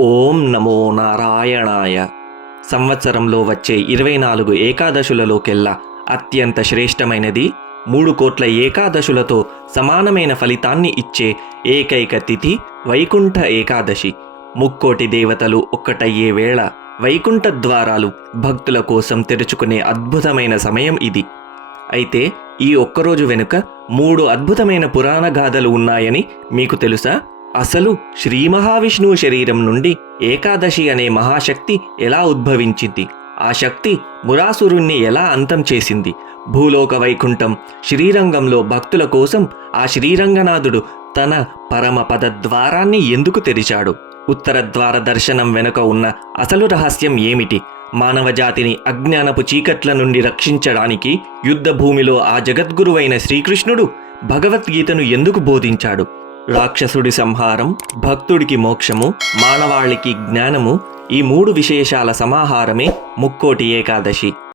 ఓం నమో నారాయణాయ. సంవత్సరంలో వచ్చే 24 ఏకాదశులలోకెల్లా అత్యంత శ్రేష్టమైనది 3 కోట్ల ఏకాదశులతో సమానమైన ఫలితాన్ని ఇచ్చే ఏకైక తిథి వైకుంఠ ఏకాదశి. ముక్కోటి దేవతలు ఒక్కటయ్యే వేళ వైకుంఠ ద్వారాలు భక్తుల కోసం తెరుచుకునే అద్భుతమైన సమయం ఇది. అయితే ఈ ఒక్కరోజు వెనుక 3 అద్భుతమైన పురాణ గాథలు ఉన్నాయని మీకు తెలుసా? అసలు శ్రీ మహావిష్ణువు శరీరం నుండి ఏకాదశి అనే మహాశక్తి ఎలా ఉద్భవించింది? ఆ శక్తి మురాసురుణ్ణి ఎలా అంతం చేసింది? భూలోక వైకుంఠం శ్రీరంగంలో భక్తుల కోసం ఆ శ్రీరంగనాథుడు తన పరమ పద ద్వారాన్ని ఎందుకు తెరిచాడు? ఉత్తర ద్వార దర్శనం వెనుక ఉన్న అసలు రహస్యం ఏమిటి? మానవ జాతిని అజ్ఞానపు చీకట్ల నుండి రక్షించడానికి యుద్ధ భూమిలో ఆ జగద్గురువైన శ్రీకృష్ణుడు భగవద్గీతను ఎందుకు బోధించాడు? రాక్షసుడి సంహారం, భక్తుడికి మోక్షము, మానవాళికి జ్ఞానము, ఈ 3 విశేషాల సమాహారమే ముక్కోటి ఏకాదశి.